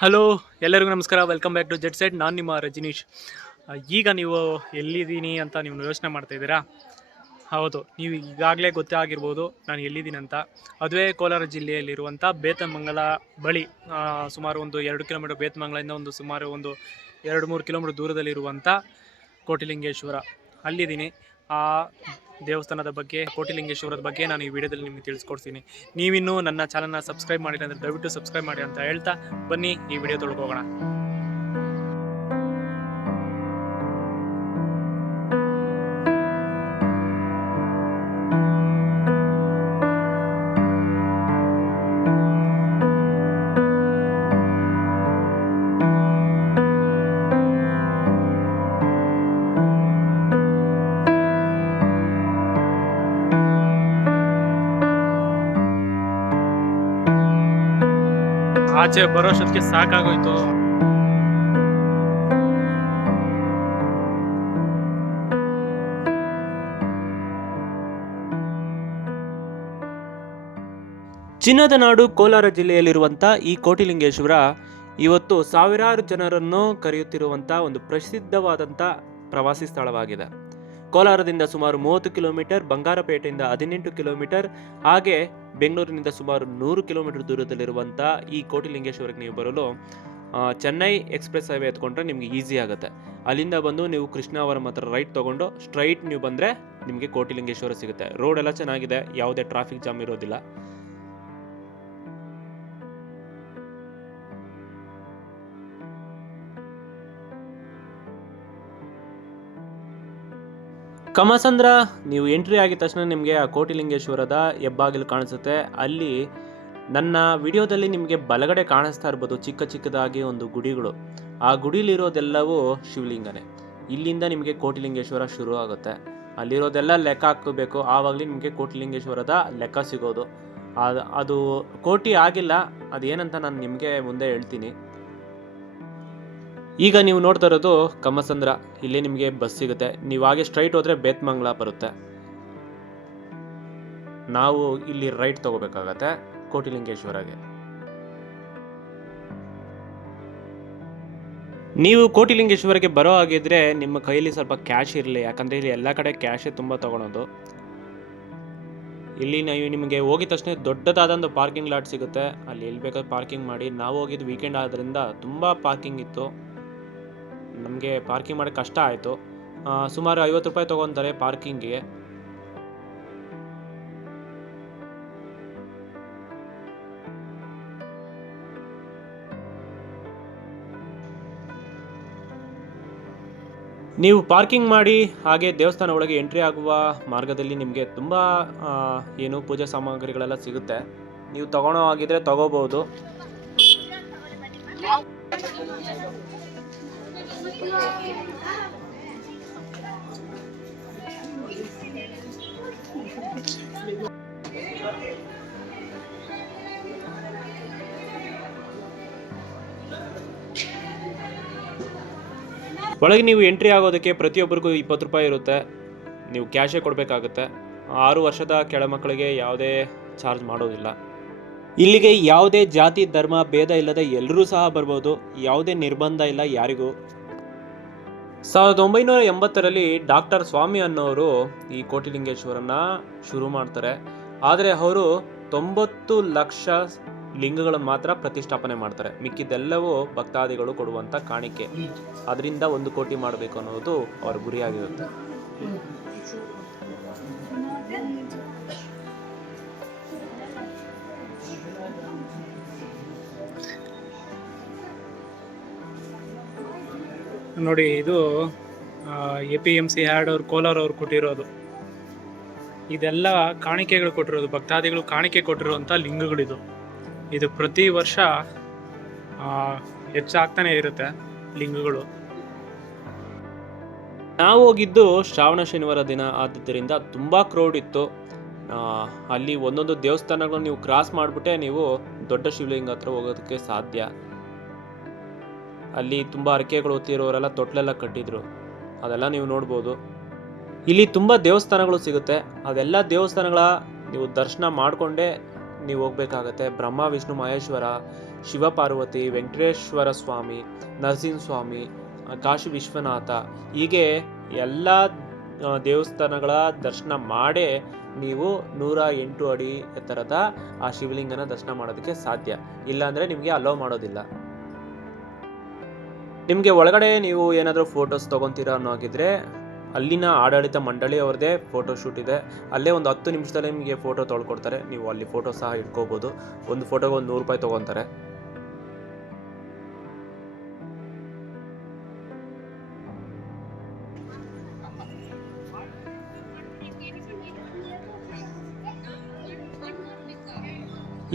Hello ಎಲ್ಲರಿಗೂ ನಮಸ್ಕಾರ. Welcome back to jet set ನಾನು ನಿಮ್ಮ ರಜನೀಶ್. ಈಗ ನೀವು ಎಲ್ಲಿದ್ದೀನಿ ಅಂತ ನೀವು ಯೋಚನೆ ಮಾಡ್ತಾ ಇದ್ದೀರಾ? ಹೌದು, ನೀವು ಈಗಾಗಲೇ ಗೊತ್ತೇ ಆಗಿರ್ಬೋದು, ನಾನು ಎಲ್ಲಿದ್ದೀನಿ ಅಂತ. ಅದುವೇ ಕೋಲಾರ ಜಿಲ್ಲೆಯಲ್ಲಿರುವಂಥ ಬೇತಮಂಗಲ ಬಳಿ ಸುಮಾರು ಒಂದು ಎರಡು ಕಿಲೋಮೀಟರ್ ಬೇತಮಂಗಲದಿಂದ ಒಂದು ಸುಮಾರು ಒಂದು ಎರಡು ಮೂರು ಕಿಲೋಮೀಟರ್ ದೂರದಲ್ಲಿರುವಂಥ ಕೋಟಿಲಿಂಗೇಶ್ವರ. ಅಲ್ಲಿದ್ದೀನಿ. ಆ ದೇವಸ್ಥಾನದ ಬಗ್ಗೆ, ಕೋಟಿಲಿಂಗೇಶ್ವರದ ಬಗ್ಗೆ ನಾನು ಈ ವಿಡಿಯೋದಲ್ಲಿ ನಿಮಗೆ ತಿಳಿಸ್ಕೊಡ್ತೀನಿ. ನೀವಿನ್ನೂ ನನ್ನ ಚಾನಲ್ನ ಸಬ್ಸ್ಕ್ರೈಬ್ ಮಾಡಿಲ್ಲ ಅಂದರೆ ದಯವಿಟ್ಟು ಸಬ್ಸ್ಕ್ರೈಬ್ ಮಾಡಿ ಅಂತ ಹೇಳ್ತಾ ಬನ್ನಿ, ಈ ವಿಡಿಯೋ ತೊಳ್ಕೋಗೋಣ ಆಚೆ ಬರೋಷ್ಟೊತ್ತಿಗೆ ಸಾಕಾಗೋಯ್ತು. ಚಿನ್ನದ ನಾಡು ಕೋಲಾರ ಜಿಲ್ಲೆಯಲ್ಲಿರುವಂಥ ಈ ಕೋಟಿಲಿಂಗೇಶ್ವರ ಇವತ್ತು ಸಾವಿರಾರು ಜನರನ್ನು ಕರೆಯುತ್ತಿರುವಂಥ ಒಂದು ಪ್ರಸಿದ್ಧವಾದಂಥ ಪ್ರವಾಸಿ ಸ್ಥಳವಾಗಿದೆ. ಕೋಲಾರದಿಂದ ಸುಮಾರು ಮೂವತ್ತು ಕಿಲೋಮೀಟರ್ ಬಂಗಾರಪೇಟೆಯಿಂದ ಹದಿನೆಂಟು ಕಿಲೋಮೀಟರ್, ಹಾಗೆ ಬೆಂಗಳೂರಿನಿಂದ ಸುಮಾರು ನೂರು ಕಿಲೋಮೀಟರ್ ದೂರದಲ್ಲಿರುವಂಥ ಈ ಕೋಟಿಲಿಂಗೇಶ್ವರಕ್ಕೆ ನೀವು ಬರಲು ಚೆನ್ನೈ ಎಕ್ಸ್ಪ್ರೆಸ್ ಹೈವೇ ಎತ್ಕೊಂಡ್ರೆ ನಿಮಗೆ ಈಸಿ ಆಗುತ್ತೆ. ಅಲ್ಲಿಂದ ಬಂದು ನೀವು ಕೃಷ್ಣಾವರಂ ಹತ್ರ ರೈಟ್ ತೊಗೊಂಡು ಸ್ಟ್ರೈಟ್ ನೀವು ಬಂದರೆ ನಿಮಗೆ ಕೋಟಿಲಿಂಗೇಶ್ವರ ಸಿಗುತ್ತೆ. ರೋಡ್ ಎಲ್ಲ ಚೆನ್ನಾಗಿದೆ, ಯಾವುದೇ ಟ್ರಾಫಿಕ್ ಜಾಮ್ ಇರೋದಿಲ್ಲ. ಕಮಸಂದ್ರ ನೀವು ಎಂಟ್ರಿ ಆಗಿದ ತಕ್ಷಣ ನಿಮಗೆ ಆ ಕೋಟಿಲಿಂಗೇಶ್ವರದ ಹೆಬ್ಬಾಗಿಲು ಕಾಣಿಸುತ್ತೆ. ಅಲ್ಲಿ ನನ್ನ ವಿಡಿಯೋದಲ್ಲಿ ನಿಮಗೆ ಬಲಗಡೆ ಕಾಣಿಸ್ತಾ ಇರ್ಬೋದು, ಚಿಕ್ಕ ಚಿಕ್ಕದಾಗಿ ಒಂದು ಗುಡಿಗಳು. ಆ ಗುಡಿಲಿರೋದೆಲ್ಲವೂ ಶಿವಲಿಂಗನೇ. ಇಲ್ಲಿಂದ ನಿಮಗೆ ಕೋಟಿಲಿಂಗೇಶ್ವರ ಶುರು ಆಗುತ್ತೆ. ಅಲ್ಲಿರೋದೆಲ್ಲ ಲೆಕ್ಕ ಹಾಕಬೇಕು ಆವಾಗಲೇ ನಿಮಗೆ ಕೋಟಿಲಿಂಗೇಶ್ವರದ ಲೆಕ್ಕ ಸಿಗೋದು. ಅದು ಕೋಟಿ ಆಗಿಲ್ಲ, ಅದೇನಂತ ನಾನು ನಿಮಗೆ ಮುಂದೆ ಹೇಳ್ತೀನಿ. ಈಗ ನೀವು ನೋಡ್ತಾ ಇರೋದು ಕಮಸಂದ್ರ. ಇಲ್ಲಿ ನಿಮಗೆ ಬಸ್ ಸಿಗುತ್ತೆ. ನೀವು ಹಾಗೆ ಸ್ಟ್ರೈಟ್ ಹೋದರೆ ಬೇತ್ಮಂಗ್ಲ ಬರುತ್ತೆ. ನಾವು ಇಲ್ಲಿ ರೈಟ್ ತಗೋಬೇಕಾಗತ್ತೆ ಕೋಟಿಲಿಂಗೇಶ್ವರಗೆ ನೀವು ಕೋಟಿಲಿಂಗೇಶ್ವರಕ್ಕೆ ಬರೋ ಹಾಗಿದ್ರೆ ನಿಮ್ಮ ಕೈಯಲ್ಲಿ ಸ್ವಲ್ಪ ಕ್ಯಾಶ್ ಇರಲಿ. ಯಾಕಂದರೆ ಇಲ್ಲಿ ಎಲ್ಲ ಕಡೆ ಕ್ಯಾಶೇ ತುಂಬ ತಗೊಳೋದು. ಇಲ್ಲಿ ನೀವು ನಿಮಗೆ ಹೋಗಿದ ತಕ್ಷಣ ದೊಡ್ಡದಾದಂಥ ಪಾರ್ಕಿಂಗ್ ಲಾಟ್ ಸಿಗುತ್ತೆ. ಅಲ್ಲಿ ಎಲ್ಲಿ ಬೇಕಾದ್ರೆ ಪಾರ್ಕಿಂಗ್ ಮಾಡಿ. ನಾವು ಹೋಗಿದ್ದು ವೀಕೆಂಡ್ ಆದ್ದರಿಂದ ತುಂಬ ಪಾರ್ಕಿಂಗ್ ಇತ್ತು. ನಮಗೆ ಪಾರ್ಕಿಂಗ್ ಮಾಡೋಕ್ಕೆ ಕಷ್ಟ ಆಯಿತು. ಸುಮಾರು ಐವತ್ತು ರೂಪಾಯಿ ತೊಗೊತಾರೆ ಪಾರ್ಕಿಂಗಿಗೆ. ನೀವು ಪಾರ್ಕಿಂಗ್ ಮಾಡಿ ಹಾಗೆ ದೇವಸ್ಥಾನ ಒಳಗೆ ಎಂಟ್ರಿ ಆಗುವ ಮಾರ್ಗದಲ್ಲಿ ನಿಮಗೆ ತುಂಬ ಏನು ಪೂಜಾ ಸಾಮಗ್ರಿಗಳೆಲ್ಲ ಸಿಗುತ್ತೆ. ನೀವು ತಗೊಳ್ಳೋ ಆಗಿದ್ರೆ ತಗೋಬಹುದು ಒಳಗೆ ನೀವು ಎಂಟ್ರಿ ಆಗೋದಕ್ಕೆ ಪ್ರತಿಯೊಬ್ಬರಿಗೂ ಇಪ್ಪತ್ತು ರೂಪಾಯಿ ಇರುತ್ತೆ. ನೀವು ಕ್ಯಾಶೇ ಕೊಡಬೇಕಾಗುತ್ತೆ. ಆರು ವರ್ಷದ ಕೆಳ ಮಕ್ಕಳಿಗೆ ಯಾವುದೇ ಚಾರ್ಜ್ ಮಾಡೋದಿಲ್ಲ. ಇಲ್ಲಿಗೆ ಯಾವುದೇ ಜಾತಿ, ಧರ್ಮ, ಭೇದ ಇಲ್ಲದೆ ಎಲ್ಲರೂ ಸಹ ಬರ್ಬೋದು. ಯಾವುದೇ ನಿರ್ಬಂಧ ಇಲ್ಲ ಯಾರಿಗೂ. ಸಾವಿರದ ಒಂಬೈನೂರ ಎಂಬತ್ತರಲ್ಲಿ ಡಾಕ್ಟರ್ ಸ್ವಾಮಿ ಅನ್ನೋರು ಈ ಕೋಟಿಲಿಂಗೇಶ್ವರನ್ನ ಶುರು ಮಾಡ್ತಾರೆ. ಆದರೆ ಅವರು ತೊಂಬತ್ತು ಲಕ್ಷ ಲಿಂಗಗಳನ್ನು ಮಾತ್ರ ಪ್ರತಿಷ್ಠಾಪನೆ ಮಾಡ್ತಾರೆ. ಮಿಕ್ಕಿದ್ದೆಲ್ಲವೂ ಭಕ್ತಾದಿಗಳು ಕೊಡುವಂಥ ಕಾಣಿಕೆ. ಅದರಿಂದ ಒಂದು ಕೋಟಿ ಮಾಡಬೇಕು ಅನ್ನೋದು ಅವರ ಗುರಿಯಾಗಿರುತ್ತೆ. ನೋಡಿ, ಇದು A P M C head ಅವ್ರು, ಕೋಲಾರ್ ಅವ್ರು ಕೊಟ್ಟಿರೋದು. ಇದೆಲ್ಲ ಕಾಣಿಕೆಗಳು ಕೊಟ್ಟಿರೋದು, ಭಕ್ತಾದಿಗಳು ಕಾಣಿಕೆ ಕೊಟ್ಟಿರುವಂಥ ಲಿಂಗಗಳಿದು. ಇದು ಪ್ರತಿ ವರ್ಷ ಹೆಚ್ಚಾಗ್ತಾನೆ ಇರುತ್ತೆ ಲಿಂಗಗಳು. ನಾವು ಹೋಗಿದ್ದು ಶ್ರಾವಣ ಶನಿವಾರ ದಿನ ಆದ್ದರಿಂದ ತುಂಬ ಕ್ರೌಡ್ ಇತ್ತು. ಅಲ್ಲಿ ಒಂದೊಂದು ದೇವಸ್ಥಾನಗಳು ನೀವು ಕ್ರಾಸ್ ಮಾಡಿಬಿಟ್ಟೆ ನೀವು ದೊಡ್ಡ ಶಿವಲಿಂಗ ಹತ್ರ ಹೋಗೋದಕ್ಕೆ ಸಾಧ್ಯ. ಅಲ್ಲಿ ತುಂಬ ಅರಕೆಗಳು ಹೊತ್ತಿರೋರೆಲ್ಲ ತೊಟ್ಲೆಲ್ಲ ಕಟ್ಟಿದ್ರು. ಅದೆಲ್ಲ ನೀವು ನೋಡ್ಬೋದು. ಇಲ್ಲಿ ತುಂಬ ದೇವಸ್ಥಾನಗಳು ಸಿಗುತ್ತೆ. ಅದೆಲ್ಲ ದೇವಸ್ಥಾನಗಳ ನೀವು ದರ್ಶನ ಮಾಡಿಕೊಂಡೇ ನೀವು ಹೋಗ್ಬೇಕಾಗತ್ತೆ. ಬ್ರಹ್ಮ, ವಿಷ್ಣು, ಮಹೇಶ್ವರ, ಶಿವಪಾರ್ವತಿ, ವೆಂಕಟೇಶ್ವರ ಸ್ವಾಮಿ, ನರಸಿಂಹ ಸ್ವಾಮಿ, ಕಾಶಿ ವಿಶ್ವನಾಥ ಹೀಗೆ ಎಲ್ಲ ದೇವಸ್ಥಾನಗಳ ದರ್ಶನ ಮಾಡೇ ನೀವು ನೂರ ಎಂಟು ಅಡಿ ಎತ್ತರದ ಆ ಶಿವಲಿಂಗನ ದರ್ಶನ ಮಾಡೋದಕ್ಕೆ ಸಾಧ್ಯ. ಇಲ್ಲಾಂದರೆ ನಿಮಗೆ ಅಲೋ ಮಾಡೋದಿಲ್ಲ. ನಿಮಗೆ ಒಳಗಡೆ ನೀವು ಏನಾದರೂ ಫೋಟೋಸ್ ತೊಗೊತೀರಾ ಅನ್ನೋ ಹಾಗಿದ್ರೆ ಅಲ್ಲಿನ ಆಡಳಿತ ಮಂಡಳಿ ಅವ್ರದ್ದೇ ಫೋಟೋ ಶೂಟ್ ಇದೆ. ಅಲ್ಲೇ ಒಂದು ಹತ್ತು ನಿಮಿಷದಲ್ಲಿ ನಿಮಗೆ ಫೋಟೋ ತೊಳ್ಕೊಡ್ತಾರೆ. ನೀವು ಅಲ್ಲಿ ಫೋಟೋ ಸಹ ಇಟ್ಕೋಬೋದು. ಒಂದು ಫೋಟೋಗೆ ಒಂದು ನೂರು ರೂಪಾಯಿ ತೊಗೊತಾರೆ.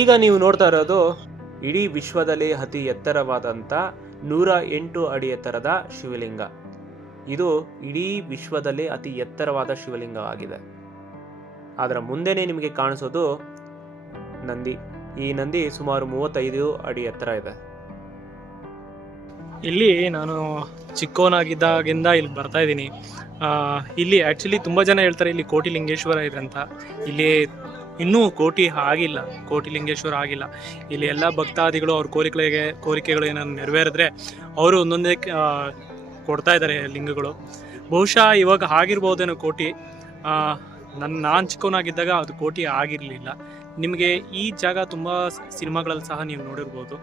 ಈಗ ನೀವು ನೋಡ್ತಾ ಇರೋದು ಇಡೀ ವಿಶ್ವದಲ್ಲಿ ಅತಿ ಎತ್ತರವಾದಂಥ ನೂರ ಎಂಟು ಅಡಿ ಎತ್ತರದ ಶಿವಲಿಂಗ. ಇದು ಇಡೀ ವಿಶ್ವದಲ್ಲಿ ಅತಿ ಎತ್ತರವಾದ ಶಿವಲಿಂಗವಾಗಿದೆ ಅದರ ಮುಂದೆನೇ ನಿಮಗೆ ಕಾಣಿಸೋದು ನಂದಿ. ಈ ನಂದಿ ಸುಮಾರು ಮೂವತ್ತೈದು ಅಡಿ ಎತ್ತರ ಇದೆ. ಇಲ್ಲಿ ನಾನು ಚಿಕ್ಕವನಾಗಿದ್ದಾಗಿಂದ ಇಲ್ಲಿ ಬರ್ತಾ ಇದ್ದೀನಿ. ಇಲ್ಲಿ ಆ್ಯಕ್ಚುಲಿ ತುಂಬ ಜನ ಹೇಳ್ತಾರೆ, ಇಲ್ಲಿ ಕೋಟಿ ಲಿಂಗೇಶ್ವರ ಇದೆ ಅಂತ. ಇಲ್ಲಿ ಇನ್ನೂ ಕೋಟಿ ಆಗಿಲ್ಲ, ಕೋಟಿ ಲಿಂಗೇಶ್ವರ ಆಗಿಲ್ಲ. ಇಲ್ಲಿ ಎಲ್ಲ ಭಕ್ತಾದಿಗಳು ಅವ್ರ ಕೋರಿಕೆಗೆ ಕೋರಿಕೆಗಳು ಏನಾದ್ರು ನೆರವೇರಿದ್ರೆ ಅವರು ಒಂದೊಂದೇ ಕೊಡ್ತಾ ಇದ್ದಾರೆ ಲಿಂಗಗಳು. ಬಹುಶಃ ಇವಾಗ ಆಗಿರ್ಬೋದೇನೋ ಕೋಟಿ. ನನ್ನ, ನಾನು ಚಿಕ್ಕವನಾಗಿದ್ದಾಗ ಅದು ಕೋಟಿ ಆಗಿರಲಿಲ್ಲ. ನಿಮಗೆ ಈ ಜಾಗ ತುಂಬ ಸಿನಿಮಾಗಳಲ್ಲಿ ಸಹ ನೀವು ನೋಡಿರ್ಬೋದು.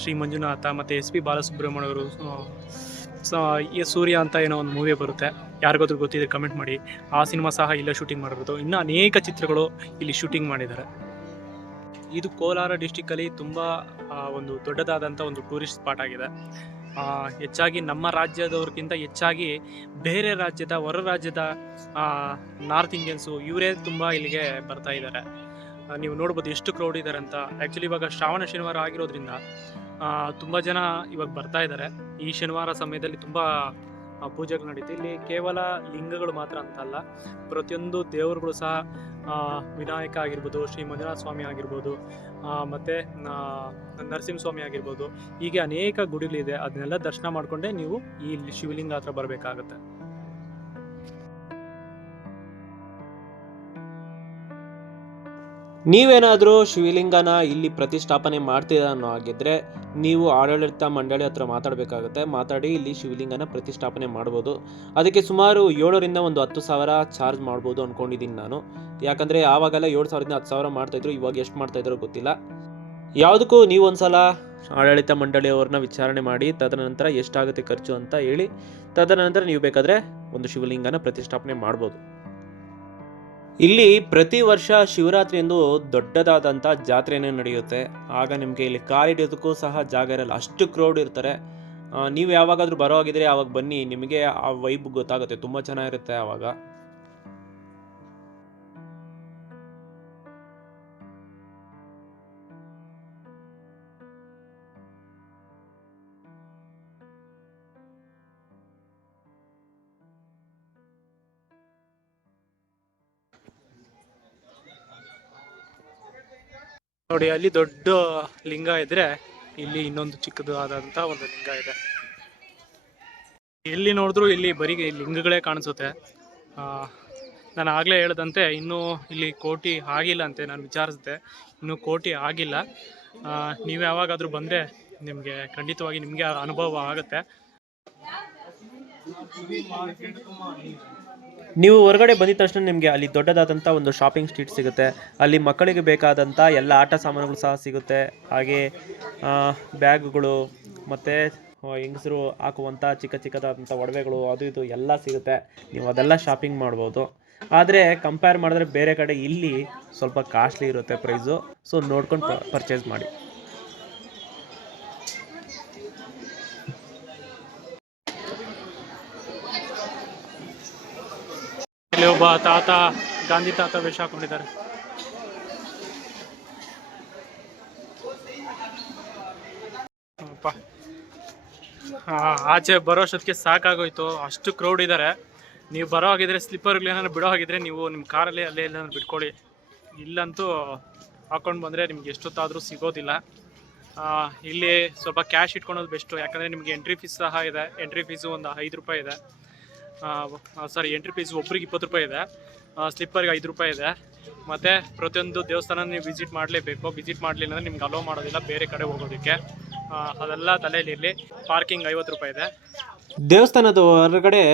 ಶ್ರೀ ಮಂಜುನಾಥ ಮತ್ತು ಎಸ್ ಪಿ ಬಾಲಸುಬ್ರಹ್ಮಣ್ಯ ಅವರು ಈ ಸೂರ್ಯ ಅಂತ ಏನೋ ಒಂದು ಮೂವಿ ಬರುತ್ತೆ. ಯಾರಿಗಾದ್ರೂ ಗೊತ್ತಿದ್ರೆ ಕಮೆಂಟ್ ಮಾಡಿ. ಆ ಸಿನಿಮಾ ಸಹ ಇಲ್ಲೇ ಶೂಟಿಂಗ್ ಮಾಡಿರೋದು. ಇನ್ನೂ ಅನೇಕ ಚಿತ್ರಗಳು ಇಲ್ಲಿ ಶೂಟಿಂಗ್ ಮಾಡಿದ್ದಾರೆ. ಇದು ಕೋಲಾರ ಡಿಸ್ಟಿಕ್ಕಲ್ಲಿ ತುಂಬ ಒಂದು ದೊಡ್ಡದಾದಂಥ ಒಂದು ಟೂರಿಸ್ಟ್ ಸ್ಪಾಟ್ ಆಗಿದೆ. ಹೆಚ್ಚಾಗಿ ನಮ್ಮ ರಾಜ್ಯದವ್ರಿಗಿಂತ ಹೆಚ್ಚಾಗಿ ಬೇರೆ ರಾಜ್ಯದ ಹೊರ ರಾಜ್ಯದ ನಾರ್ತ್ ಇಂಡಿಯನ್ಸು ಇವರೇ ತುಂಬ ಇಲ್ಲಿಗೆ ಬರ್ತಾ ಇದ್ದಾರೆ. ನೀವು ನೋಡ್ಬೋದು ಎಷ್ಟು ಕ್ರೌಡ್ ಇದ್ದಾರೆ ಅಂತ. ಆ್ಯಕ್ಚುಲಿ ಇವಾಗ ಶ್ರಾವಣ ಶನಿವಾರ ಆಗಿರೋದ್ರಿಂದ ತುಂಬ ಜನ ಇವಾಗ ಬರ್ತಾ ಇದ್ದಾರೆ ಈ ಶನಿವಾರ ಸಮಯದಲ್ಲಿ ತುಂಬ ಪೂಜೆಗಳು ನಡೀತು. ಇಲ್ಲಿ ಕೇವಲ ಲಿಂಗಗಳು ಮಾತ್ರ ಅಂತ ಅಲ್ಲ, ಪ್ರತಿಯೊಂದು ದೇವರುಗಳು ಸಹ ವಿನಾಯಕ ಆಗಿರ್ಬೋದು, ಶ್ರೀ ಮಂಜುನಾಥ ಸ್ವಾಮಿ ಆಗಿರ್ಬೋದು ಮತ್ತು ನರಸಿಂಹಸ್ವಾಮಿ ಆಗಿರ್ಬೋದು, ಹೀಗೆ ಅನೇಕ ಗುಡಿಗಳಿದೆ. ಅದನ್ನೆಲ್ಲ ದರ್ಶನ ಮಾಡಿಕೊಂಡೇ ನೀವು ಈ ಶಿವಲಿಂಗ ಹತ್ರ ಬರಬೇಕಾಗತ್ತೆ. ನೀವೇನಾದರೂ ಶಿವಲಿಂಗನ ಇಲ್ಲಿ ಪ್ರತಿಷ್ಠಾಪನೆ ಮಾಡ್ತೀರಾ ಅನ್ನೋ ಆಗಿದ್ದರೆ ನೀವು ಆಡಳಿತ ಮಂಡಳಿ ಹತ್ರ ಮಾತಾಡಬೇಕಾಗುತ್ತೆ. ಮಾತಾಡಿ ಇಲ್ಲಿ ಶಿವಲಿಂಗನ ಪ್ರತಿಷ್ಠಾಪನೆ ಮಾಡ್ಬೋದು. ಅದಕ್ಕೆ ಸುಮಾರು ಏಳರಿಂದ ಒಂದು ಹತ್ತು ಸಾವಿರ ಚಾರ್ಜ್ ಮಾಡ್ಬೋದು ಅಂದ್ಕೊಂಡಿದ್ದೀನಿ ನಾನು. ಯಾಕಂದರೆ ಆವಾಗೆಲ್ಲ ಏಳು ಸಾವಿರದಿಂದ ಹತ್ತು ಸಾವಿರ ಮಾಡ್ತಾಯಿದ್ರು ಇವಾಗ ಎಷ್ಟು ಮಾಡ್ತಾಯಿದ್ರು ಗೊತ್ತಿಲ್ಲ. ಯಾವುದಕ್ಕೂ ನೀವು ಒಂದ್ಸಲ ಆಡಳಿತ ಮಂಡಳಿಯವ್ರನ್ನ ವಿಚಾರಣೆ ಮಾಡಿ, ತದನಂತರ ಎಷ್ಟಾಗುತ್ತೆ ಖರ್ಚು ಅಂತ ಹೇಳಿ, ತದನಂತರ ನೀವು ಬೇಕಾದರೆ ಒಂದು ಶಿವಲಿಂಗನ ಪ್ರತಿಷ್ಠಾಪನೆ ಮಾಡ್ಬೋದು. ಇಲ್ಲಿ ಪ್ರತಿ ವರ್ಷ ಶಿವರಾತ್ರಿ ಎಂದು ದೊಡ್ಡದಾದಂಥ ಜಾತ್ರೆನೇ ನಡೆಯುತ್ತೆ. ಆಗ ನಿಮಗೆ ಇಲ್ಲಿ ಕಾಲಿಡೋದಕ್ಕೂ ಸಹ ಜಾಗ ಇರಲ್ಲ. ಅಷ್ಟು ಕ್ರೌಡ್ ಇರ್ತಾರೆ. ನೀವು ಯಾವಾಗಾದರೂ ಬರೋ ಆಗಿದ್ರೆ ಆವಾಗ ಬನ್ನಿ. ನಿಮಗೆ ಆ ವೈಬ್ ಗೊತ್ತಾಗುತ್ತೆ. ತುಂಬ ಚೆನ್ನಾಗಿರುತ್ತೆ ಆವಾಗ ನೋಡಿ, ಅಲ್ಲಿ ದೊಡ್ಡ ಲಿಂಗ ಇದ್ರೆ ಇಲ್ಲಿ ಇನ್ನೊಂದು ಚಿಕ್ಕದು ಆದಂತ ಒಂದು ಲಿಂಗ ಇದೆ. ಎಲ್ಲಿ ನೋಡಿದ್ರು ಇಲ್ಲಿ ಬರೀ ಲಿಂಗಗಳೇ ಕಾಣಿಸುತ್ತೆ. ನಾನು ಆಗಲೇ ಹೇಳ್ದಂತೆ, ಇನ್ನೂ ಇಲ್ಲಿ ಕೋಟಿ ಆಗಿಲ್ಲ ಅಂತೆ ನಾನು ವಿಚಾರಿಸಿದೆ ಇನ್ನೂ ಕೋಟಿ ಆಗಿಲ್ಲ. ನೀವು ಯಾವಾಗಾದರೂ ಬಂದರೆ ನಿಮಗೆ ಖಂಡಿತವಾಗಿ ನಿಮಗೆ ಅನುಭವ ಆಗುತ್ತೆ. ನೀವು ಹೊರಗಡೆ ಬಂದಿದ ತಕ್ಷಣ ನಿಮಗೆ ಅಲ್ಲಿ ದೊಡ್ಡದಾದಂಥ ಒಂದು ಶಾಪಿಂಗ್ ಸ್ಟ್ರೀಟ್ ಸಿಗುತ್ತೆ. ಅಲ್ಲಿ ಮಕ್ಕಳಿಗೆ ಬೇಕಾದಂಥ ಎಲ್ಲ ಆಟ ಸಾಮಾನುಗಳು ಸಹ ಸಿಗುತ್ತೆ. ಹಾಗೆ ಬ್ಯಾಗ್ಗಳು ಮತ್ತು ಹೆಂಗಸರು ಹಾಕುವಂಥ ಚಿಕ್ಕ ಚಿಕ್ಕದಾದಂಥ ಒಡವೆಗಳು ಅದು ಇದು ಎಲ್ಲ ಸಿಗುತ್ತೆ. ನೀವು ಅದೆಲ್ಲ ಶಾಪಿಂಗ್ ಮಾಡ್ಬೋದು. ಆದರೆ ಕಂಪೇರ್ ಮಾಡಿದ್ರೆ ಬೇರೆ ಕಡೆ ಇಲ್ಲಿ ಸ್ವಲ್ಪ ಕಾಸ್ಟ್ಲಿ ಇರುತ್ತೆ ಪ್ರೈಸು ಸೊ ನೋಡ್ಕೊಂಡು ಪರ್ಚೇಸ್ ಮಾಡಿ. ಇಲ್ಲಿ ಒಬ್ಬ ತಾತ, ಗಾಂಧಿ ತಾತ ವೇಷ ಹಾಕೊಂಡಿದ್ದಾರೆ. ಆಚೆ ಬರೋ ಅಷ್ಟೊತ್ತಿಗೆ ಸಾಕಾಗೋಯ್ತು. ಅಷ್ಟು ಕ್ರೌಡ್ ಇದ್ದಾರೆ ನೀವು ಬರೋ ಹಾಗಿದ್ರೆ ಸ್ಲಿಪ್ಪರ್ಗಳು ಏನಾದ್ರು ಬಿಡೋ ಹಾಗಿದ್ರೆ ನೀವು ನಿಮ್ಮ ಕಾರಲ್ಲಿ ಅಲ್ಲೇ ಎಲ್ಲಾದ್ರೂ ಬಿಟ್ಕೊಳ್ಳಿ. ಇಲ್ಲಂತೂ ಹಾಕೊಂಡು ಬಂದರೆ ನಿಮ್ಗೆ ಎಷ್ಟೊತ್ತಾದರೂ ಸಿಗೋದಿಲ್ಲ. ಇಲ್ಲಿ ಸ್ವಲ್ಪ ಕ್ಯಾಶ್ ಇಟ್ಕೊಳೋದು ಬೆಸ್ಟು ಯಾಕಂದರೆ ನಿಮಗೆ ಎಂಟ್ರಿ ಫೀಸ್ ಸಹ ಇದೆ. ಎಂಟ್ರಿ ಫೀಸು ಒಂದು ಐದು ರೂಪಾಯಿ ಇದೆ. ಸಾರಿ ಎಂಟ್ರಿ ಫೀಸ್ ಒಬ್ರಿಗೆ ಇಪ್ಪತ್ತು ರೂಪಾಯಿ ಇದೆ. ಸ್ಲಿಪ್ಪರ್ಗೆ ಐದು ರೂಪಾಯಿ ಇದೆ. ಮತ್ತು ಪ್ರತಿಯೊಂದು ದೇವಸ್ಥಾನ ನೀವು ವಿಸಿಟ್ ಮಾಡಲೇಬೇಕು. ವಿಸಿಟ್ ಮಾಡಲಿಲ್ಲ ಅಂದರೆ ನಿಮ್ಗೆ ಅಲೋ ಮಾಡೋದಿಲ್ಲ, ಬೇರೆ ಕಡೆ ಹೋಗೋದಕ್ಕೆ. ಅದೆಲ್ಲ ತಲೆಯಲ್ಲಿರಲಿ ಪಾರ್ಕಿಂಗ್ ಐವತ್ತು ರೂಪಾಯಿ ಇದೆ. ದೇವಸ್ಥಾನದ ಹೊರಗಡೆ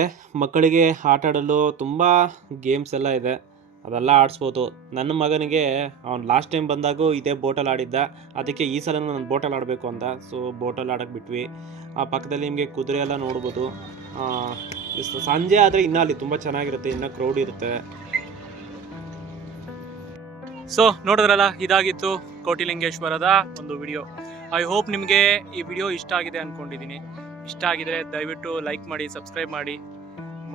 ಮಕ್ಕಳಿಗೆ ಆಟ ಆಡಲು ತುಂಬ ಗೇಮ್ಸ್ ಎಲ್ಲ ಇದೆ. ಅದೆಲ್ಲ ಆಡಿಸ್ಬೋದು. ನನ್ನ ಮಗನಿಗೆ ಅವ್ನು ಲಾಸ್ಟ್ ಟೈಮ್ ಬಂದಾಗೂ ಇದೇ ಬೋಟಲ್ಲಿ ಆಡಿದ್ದ. ಅದಕ್ಕೆ ಈ ಸಲ ನಾನು ಬೋಟಲ್ಲಿ ಆಡಬೇಕು ಅಂತ. ಸೊ ಬೋಟಲ್ಲಿ ಆಡಕ್ಕೆ ಬಿಟ್ವಿ. ಆ ಪಕ್ಕದಲ್ಲಿ ನಿಮಗೆ ಕುದುರೆ ಎಲ್ಲ ನೋಡ್ಬೋದು. ಸಂಜೆ ಆದರೆ ಇನ್ನೂ ಅಲ್ಲಿ ತುಂಬ ಚೆನ್ನಾಗಿರುತ್ತೆ. ಇನ್ನೂ ಕ್ರೌಡ್ ಇರುತ್ತೆ. ಸೊ ನೋಡಿದ್ರಲ್ಲ, ಇದಾಗಿತ್ತು ಕೋಟಿಲಿಂಗೇಶ್ವರದ ಒಂದು ವಿಡಿಯೋ ಐ ಹೋಪ್ ನಿಮಗೆ ಈ ವಿಡಿಯೋ ಇಷ್ಟ ಆಗಿದೆ ಅಂದ್ಕೊಂಡಿದ್ದೀನಿ ಇಷ್ಟ ಆಗಿದ್ರೆ ದಯವಿಟ್ಟು ಲೈಕ್ ಮಾಡಿ ಸಬ್ಸ್ಕ್ರೈಬ್ ಮಾಡಿ.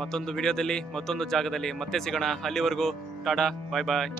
ಮತ್ತೊಂದು ವಿಡಿಯೋದಲ್ಲಿ ಮತ್ತೊಂದು ಜಾಗದಲ್ಲಿ ಮತ್ತೆ ಸಿಗೋಣ. ಅಲ್ಲಿವರೆಗೂ ಟಾಟಾ ಬಾಯ್ ಬಾಯ್